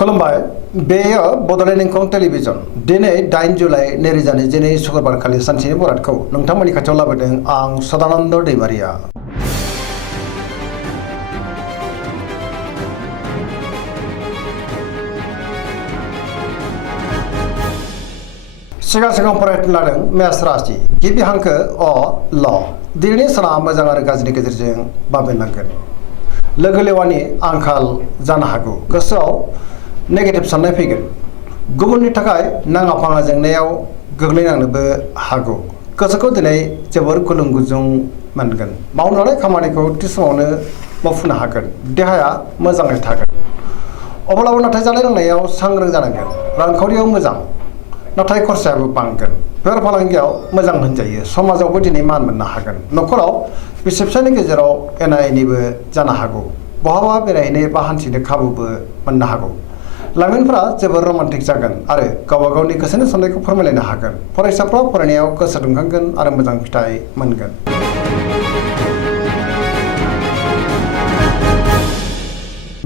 खुलुमबाय बेयो बड'लेण्ड इंखं टेलिभिजन दिनै 8 जुलाइ 2022 शुक्रबार खालि सानसेनि बरादखौ नोंथांमोननि खाथियाव लाबोदों आं सदानन्द दैमारिया। सिगां फरायनो लादों मेष राशि गिबि हांखो अ ल दिनैनि साना मोजां आरो गाज्रिनि गेजेरजों बाबेननांगोन। लोगो लेवानि आंखाल जानो हागौ। गोसोआव नेगेटिभ साननाय फैगोन। गुबुननि थाखाय नाङा फाङा जेंनायाव गोग्लैनांनोबो हागौ। गोसोखौ दिनै जोबोर गुलुं गुजुं मोनगोन। मावनो लानाय खामानिखौ थि समावनो मावफुंनो हागोन। देहाया मोजाङै थागोन। अब्लाबो नाथाय जानाय लोंनायाव सांग्रां जानांगोन। रांखावरियाव मोजां नाथाय खरसायाबो बांगोन। बेफार फालांगियाव मोजां होनजायो। समाजावबो दिनै मान मोननो हागोन। न'खराव बिसि फिसायनि गेजेराव एना एनिबो जानो हागौ। बहाबा बेरायहैनो बा हान्थिनो खाबुबो मोननो हागौ। लाइमोनफोरा जोबोर रमान्टिक जागोन आरो गावबा गावनि गोसोनि साननायखौ फोरमायलायनो हागोन। फरायसाफ्रा फरायनायाव गोसो दुंखांगोन आरो मोजां फिथाइ मोनगोन।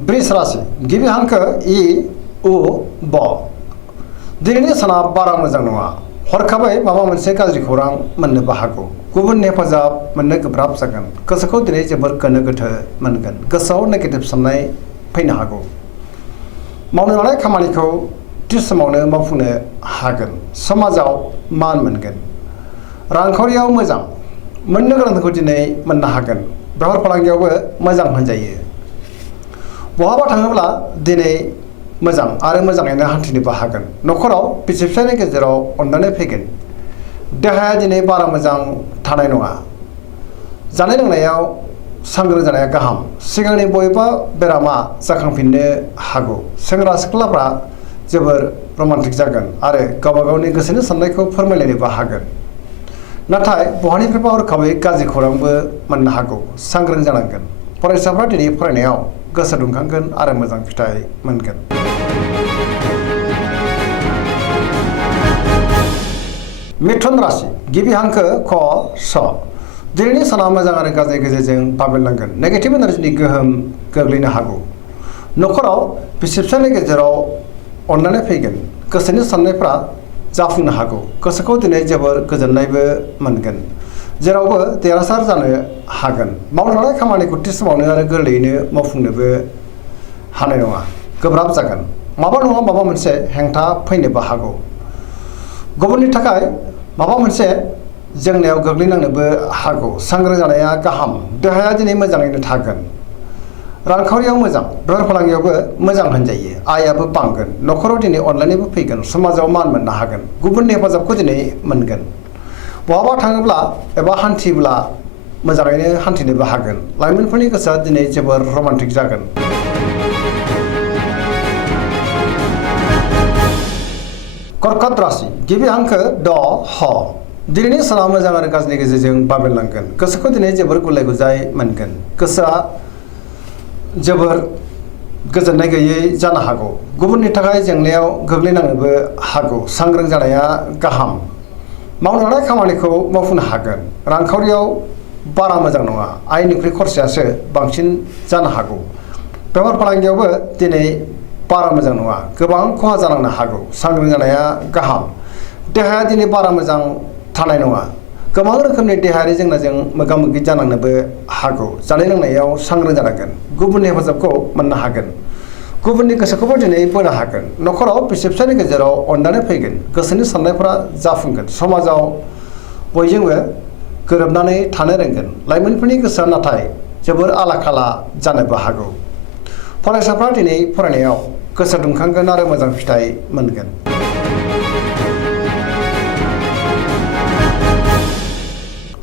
वृष राशि गिबि हांखो इ उ ब दिनैनि साना बारा मोजां नङा। हरखाबै माबा मोनसे गाज्रि खौरां मोननोबो हागौ। गुबुननि हेफाजाब मोननो गोब्राब जागोन। गोसोखौ दिनै जोबोर गोनो गोथो मोनगोन। गोसोआव नेगेटिभ साननाय फैनो हागौ। मावनो लानाय खामानिखौ थि समावनो मावफुंनो हागोन। समाजाव मान मोनगोन। रांखावरियाव मोजां मोननो गोनांखौ दिनै मोननो हागोन। बेफार फालांगियावबो मोजां होनजायो। बहाबा थाङोब्ला दिनै मोजां आरो मोजाङैनो हान्थिनोबो हागोन। न'खराव बिसि फिसायनि गेजेराव अननानै फैगोन। देहाया दिनै बारा मोजां थानाय नङा। जानाय लोंनायाव सांग्रां जानाया गाहाम। सिगांनि बबेबा बेरामा जाखांफिननो हागौ। सेंग्रा सिख्लाफ्रा जोबोर रमान्टिक जागोन आरो गावबा गावनि गोसोनि साननायखौ फोरमायलायनोबो हागोन। नाथाय बहानिफ्रायबा हरखाबै गाज्रि खौरांबो मोननो हागौ। सांग्रां जानांगोन। फरायसाफ्रा दिनै फरायनायाव गोसो दुंखांगोन आरो मोजां फिथाइ मोनगोन। मिथुन राशि गिबि हांखो ख स दिनैनि साना मोजां आरो गाज्रिनि गेजेरजों बाबेननांगोन। नेगेटिभ एनार्जिनि गोहोम गोग्लैनो हागौ। न'खराव बिसि फिसायनि गेजेराव अननानै फैगोन। गोसोनि साननायफ्रा जाफुंनो हागौ। गोसोखौ दिनै जोबोर गोजोननायबो मोनगोन। जेरावबो देरहासार जानो हागोन। मावनो लानाय खामानिखौ थि समावनो आरो गोरलैयैनो मावफुंनोबो हानाय नङा। गोब्राब जागोन। माबा नङा माबा मोनसे हेंथा फैनोबो हागौ। गुबुननि थाखाय माबा मोनसे जेंनायाव गोग्लैनांनोबो हागौ। सांग्रां जानाया गाहाम। देहाया दिनै मोजाङैनो थागोन। रांखावरियाव मोजां बेफार फालांगियावबो मोजां होनजायो। आयाबो बांगोन। न'खराव दिनै अनलायनायबो फैगोन। समाजाव मान मोननो हागोन। गुबुननि हेफाजाबखौ दिनै मोनगोन। बहाबा थाङोब्ला एबा हान्थिब्ला मोजाङैनो हान्थिनोबो हागोन। लाइमोनफोरनि गोसोआ दिनै जोबोर रमान्टिक जागोन। कर्कट राशि गिबि हांखो द ह दिनैनि साना मोजां आरो गाज्रिनि गेजेरजों बाबेनलांगोन। गोसोखौ दिनै जोबोर गुलाय गुजाय मोनगोन। गोसोआ जोबोर गोजोननाय गैयै जानो हागौ। गुबुननि थाखाय जेंनायाव गोग्लैनांनोबो हागौ। सांग्रां जानाया गाहाम। मावनो लानाय खामानिखौ मावफुंनो हागोन। रांखावरियाव बारा मोजां नङा। आयनिख्रुइ खरसायासो बांसिन जानो हागौ। बेफार फालांगियावबो दिनै बारा मोजां नङा। गोबां खहा जानांनो हागौ। सांग्रां जानाया गाहाम। देहाया दिनै बारा मोजां थानाय नङा। गोबां रोखोमनि देहायारि जेंनाजों मोगा मोगि जानांनोबो हागौ। जानाय लोंनायाव सांग्रां जानांगोन। गुबुननि हेफाजाबखौ मोननो हागोन। गुबुननि गोसोखौबो दिनै बोनो हागोन। न'खराव बिसि फिसायनि गेजेराव अननानै फैगोन। गोसोनि साननायफ्रा जाफुंगोन। समाजाव बयजोंबो गोरोबनानै थानो रोंगोन। लाइमोनफोरनि गोसोआ नाथाय जोबोर आला खाला जानोबो हागौ। फरायसाफ्रा दिनै फरायनायाव गोसो दुंखांगोन आरो मोजां फिथाइ मोनगोन।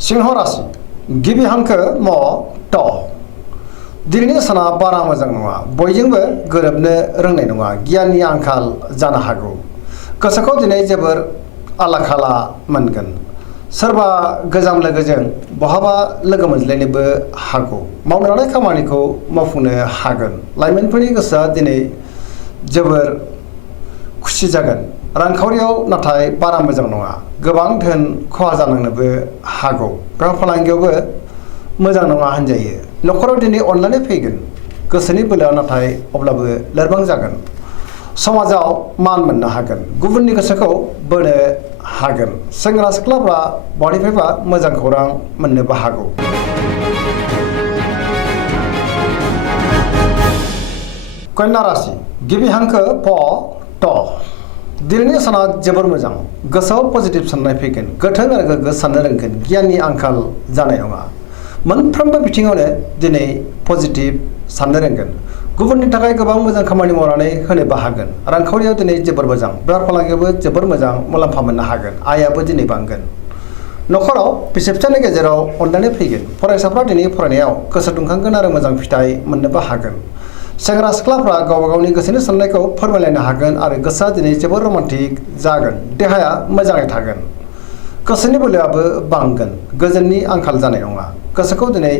सिंह राशि गिबि हांखो म ट दिनैनि साना बारा मोजां नङा। बयजोंबो गोरोबनो रोंनाय नङा। गियाननि आंखाल जानो हागौ। गोसोखौ दिनै जोबोर आला खाला मोनगोन। सोरबा गोजाम लोगोजों बहाबा लोगो मोनज्लायनोबो हागौ। मावनो लानाय खामानिखौ मावफुंनो हागोन। लाइमोनफोरनि गोसोआ दिनै जोबोर खुसि जागोन। रांखावरियाव नाथाय बारा मोजां नङा। गोबां धोन खहा जानांनोबो हागौ। बेफार फालांगियावबो मोजां नङा होनजायो। न'खराव दिनै अननानै फैगोन। गोसोनि बोलोआ नाथाय अब्लाबो लोरबां जागोन। समाजाव मान मोननो हागोन गुबुननि गोसोखौ बोनो हागोन सेंग्रा सिख्लाफ्रा बयनिफ्रायबो मोजां खौरां मोननोबो हागौ। कन्या राशि गिबि हांखो प ट दिनैनि साना जोबोर मोजां गोसोआव पजिटिभ साननाय फैगोन गोथों आरो गोग्गो साननो रोंगोन गियाननि आंखाल जानाय नङा मोनफ्रोमबो बिथिङावनो दिनै पजिटिभ साननो रोंगोन गुबुननि थाखाय गोबां मोजां खामानि मावनानै होनोबो हागोन रांखावरियाव दिनै जोबोर मोजां बेफार फालांगियावबो जोबोर मोजां मुलाम्फा मोननो हागोन आयाबो दिनै बांगोन न'खराव बिसि फिसायनि गेजेराव अनलायनाय फैगोन फरायसाफ्रा दिनै फरायनायाव गोसो दुंखांगोन आरो मोजां फिथाइ मोननोबो हागोन सेंग्रा सिख्लाफ्रा गावबा गावनि गोसोनि साननायखौ फोरमायलायनो हागोन आरो गोसोआ दिनै जोबोर रमान्टिक जागोन देहाया मोजाङै थागोन गोसोनि बोलोआबो बांगोन गोजोननि आंखाल जानाय नङा गोसोखौ दिनै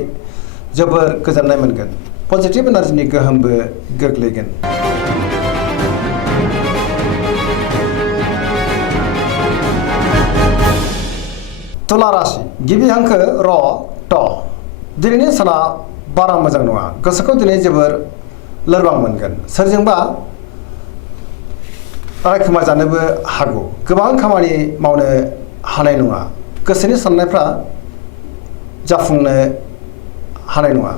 जोबोर गोजोननाय मोनगोन पजिटिभ एनार्जिनि गोहोमबो गोग्लैगोन। तुला राशि गिबि हांखो र ट दिनैनि साना बारा मोजां नङा गोसोखौ दिनै जोबोर लोरबां मोनगोन सोरजोंबा रायखोमा जानोबो हागौ गोबां खामानि मावनो हानाय नङा गोसोनि साननायफ्रा जाफुंनो हानाय नङा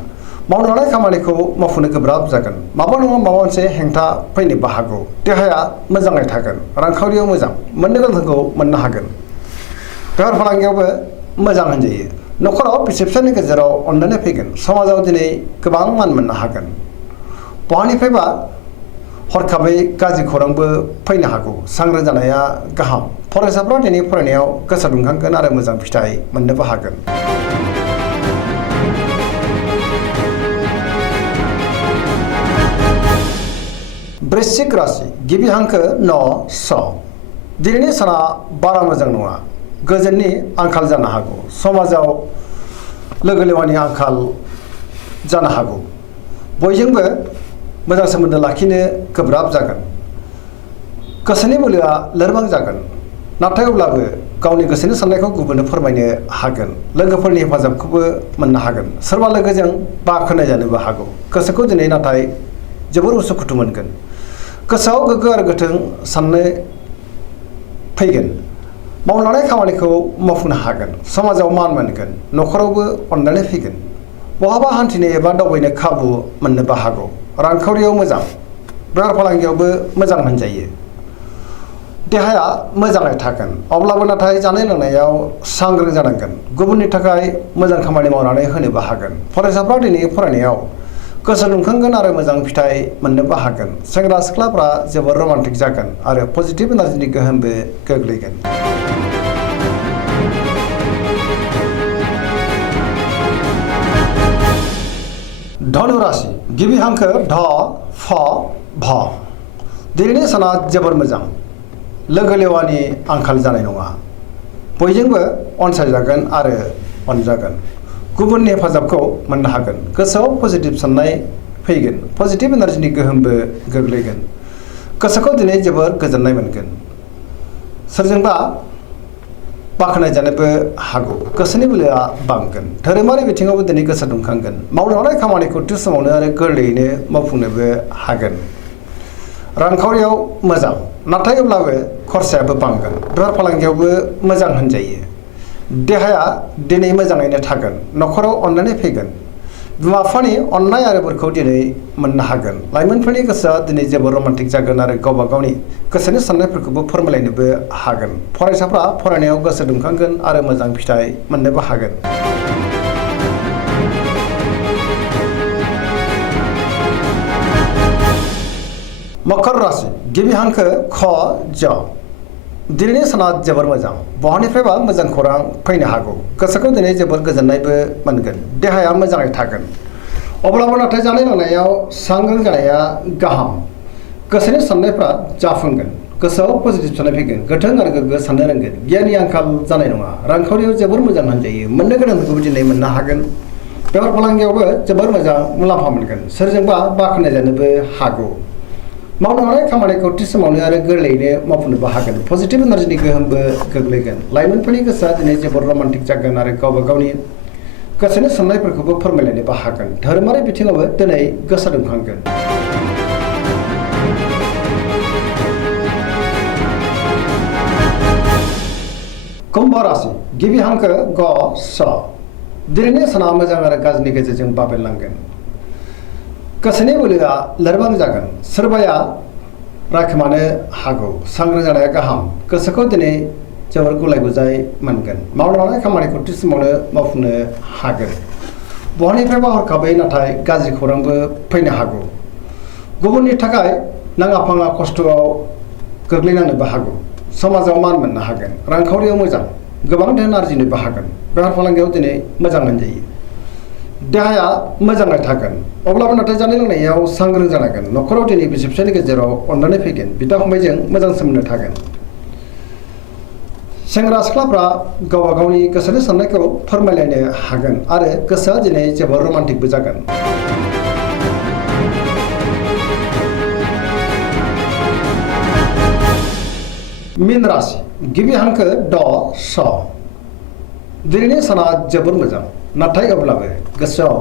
मावनो हानाय खामानिखौ मावफुंनो गोब्राब जागोन माबा नङा माबा मोनसे हेंथा फैनोबो हागौ देहाया मोजाङै थागोन रांखावरियाव मोजां मोननो गोनांखौ मोननो हागोन बेफार फालांगियावबो मोजां होनजायो न'खराव बिसि फिसायनि गेजेराव अनलायनाय फैगोन समाजाव दिनै गोबां मान मोननो हागोन बहानिफ्रायबा हरखाबै गाज्रि खौरांबो फैनो हागौ सांग्रां जानाया गाहाम फरायसाफ्रा दिनै फरायनायाव गोसो दुंखांगोन आरो मोजां फिथाइ मोननोबो हागोन। वृश्चिक राशि गिबि हांखो न स दिनैनि साना बारा मोजां नङा गोजोननि आंखाल जानो हागौ समाजाव लोगो लेवानि आंखाल जानो हागौ बयजोंबो मोजां सोमोन्दो लाखिनो गोब्राब जागोन गोसोनि बोलोआ लोरबां जागोन नाथाय अब्लाबो गावनि गोसोनि साननायखौ गुबुननो फोरमायनो हागोन लोगोफोरनि हेफाजाबखौबो मोननो हागोन सोरबा लोगोजों बाख्नाय जानोबो हागौ गोसोखौ दिनै नाथाय जोबोर उसुखुथु मोनगोन गोसोआव गोग्गो आरो गोथों साननो फैगोन मावनो लानाय खामानिखौ मावफुंनो हागोन समाजाव मान मोनगोन न'खरावबो अनलायनाय फैगोन बहाबा हान्थिनो एबा दावबायनो खाबु मोननोबो हागौ रांखावरियाव मोजां बेफार फालांगियावबो मोजां होनजायो देहाया मोजाङै थागोन अब्लाबो नाथाय जानाय लोंनायाव सांग्रां जानांगोन गुबुननि थाखाय मोजां खामानि मावनानै होनोबो हागोन फरायसाफ्रा दिनै फरायनायाव गोसो दुंखांगोन आरो मोजां फिथाइ मोननोबो हागोन सेंग्रा सिख्लाफ्रा जोबोर रमान्टिक जागोन आरो पजिटिभ एनार्जिनि गोहोमबो गोग्लैगोन। धनु राशि गिबि हांखो ध फ भ दिनैनि साना जोबोर मोजां लोगो लेवानि आंखाल जानाय नङा बयजोंबो अनसायजागोन आरो अनजागोन गुबुननि हेफाजाबखौ मोननो हागोन गोसोआव पजिटिभ साननाय फैगोन पजिटिभ एनार्जिनि गोहोमबो गोग्लैगोन गोसोखौ दिनै जोबोर गोजोननाय मोनगोन सोरजोंबा बाख्नाय जानोबो हागौ गोसोनि बोलोआ बांगोन धोरोमारि बिथिङावबो दिनै गोसो दुंखांगोन मावनो हानाय खामानिखौ थि समावनो आरो गोरलैयैनो मावफुंनोबो हागोन रांखावरियाव मोजां नाथाय अब्लाबो खरसायाबो बांगोन बेफार फालांगियावबो मोजां होनजायो देहाया दिनै मोजाङैनो थागोन न'खराव अनलायनाय फैगोन बिमा बिफानि अननाय आरो बोरखौ दिनै मोननो हागोन लाइमोनफोरनि गोसोआ दिनै जोबोर रमान्टिक जागोन आरो गावबा गावनि गोसोनि साननायफोरखौबो फोरमायलायनोबो हागोन फरायसाफ्रा फरायनायाव गोसो दुंखांगोन आरो मोजां फिथाइ मोननोबो हागोन। मकर राशि गिबि हांखो ख ज दिनैनि साना जोबोर मोजां बहानिफ्रायबा मोजां खौरां फैनो हागौ गोसोखौ दिनै जोबोर गोजोननायबो मोनगोन देहाया मोजाङै थागोन अब्लाबो नाथाय जानाय लोंनायाव सांग्रां जानाया गाहाम गोसोनि साननायफ्रा जाफुंगोन गोसोआव पजिटिभ साननाय फैगोन गोथों आरो गोग्गो साननो रोंगोन गियाननि आंखाल जानाय नङा रांखावरियाव जोबोर मोजां होनजायो मोननो गोनांफोरखौबो दिनै मोननो हागोन बेफार फालांगियावबो जोबोर मोजां मुलाम्फा मोनगोन सोरजोंबा बाख्नाय जानोबो हागौ मावनो हानाय खामानिखौ थि समावनो आरो गोरलैयैनो मावफुंनोबो हागोन पजिटिभ एनार्जिनि गोहोमबो गोग्लैगोन लाइमोनफोरनि गोसोआ दिनै जोबोर रमान्टिक जागोन आरो गावबा गावनि गोसोनि साननायफोरखौबो फोरमायलायनोबो हागोन धोरोमारि बिथिङावबो दिनै गोसो दुंखांगोन। कुम्भ राशि गिबि हांखो ग स दिनैनि साना मोजां आरो गाज्रिनि गेजेरजों बाबेनलांगोन गोसोनि बोलोआ लोरबां जागोन सोरबाया रायखोमानो हागौ सांग्रां जानाया गाहाम गोसोखौ दिनै जोबोर गुलाय गुजाय मोनगोन मावनो लानाय खामानिखौ थि समावनो मावफुंनो हागोन बहानिफ्रायबा हरखाबै नाथाय गाज्रि खौरांबो फैनो हागौ गुबुननि थाखाय नाङा फाङा खस्थ'आव गोग्लैनांनोबो हागौ समाजाव मान मोननो हागोन रांखावरियाव मोजां गोबां धोन आरजिनोबो हागोन बेफार फालांगियाव दिनै मोजां होनजायो देहाया मोजाङै थागोन अब्लाबो नाथाय जानाय लोंनायाव सांग्रां जानांगोन न'खराव दिनै बिसि फिसायनि गेजेराव अननानै फैगोन बिदा फंबायजों मोजां सोमोन्दो थागोन सेंग्रा सिख्लाफ्रा गावबा गावनि गोसोनि साननायखौ फोरमायलायनो हागोन आरो गोसोआ दिनै जोबोर रमान्टिकबो जागोन मीन राशि गिबि हांखो ड स दिनैनि साना जोबोर मोजां नाथाय अब्लाबो गोसोआव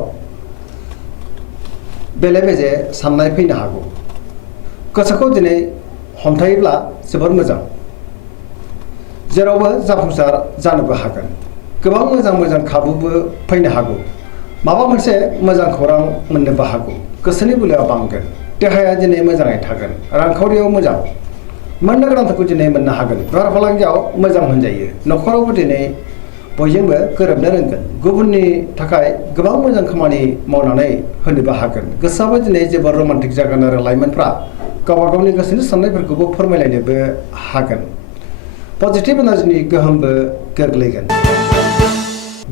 बेले बेजे साननाय फैनो हागौ गोसोखौ दिनै हमथायोब्ला जोबोर मोजां जेरावबो जाफुंसार जानोबो हागोन गोबां मोजां खाबुबो फैनो हागौ माबा मोनसे मोजां खौरां मोननोबो हागौ गोसोनि बोलोआ बांगोन देहाया दिनै मोजाङै थागोन रांखावरियाव मोजां मोननो गोनांफोरखौ दिनै मोननो हागोन बेफार फालांगियाव मोजां होनजायो न'खरावबो दिनै बयजोंबो गोरोबनो रोंगोन गुबुननि थाखाय गोबां मोजां खामानि मावनानै होनोबो हागोन गोसोआबो दिनै जोबोर रमान्टिक जागोन आरो लाइमोनफ्रा गावबा गावनि गोसोनि साननायफोरखौबो फोरमायलायनोबो हागोन पजिटिभ एनार्जिनि गोहोमबो गोग्लैगोन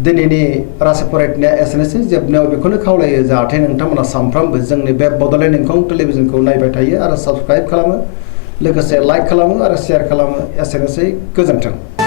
दिनैनि राशि फरायनाया एसेनोसै जोबनायाव बेखौनो खावलायो जाहाथे नोंथांमोना सानफ्रामबो जोंनि बे बड'लेण्ड इंखं टेलिभिजनखौ नायबाय थायो आरो साबस्क्राइब खालामो लोगोसे लाइक खालामो आरो शेयार खालामो एसेनोसै गोजोन्थों।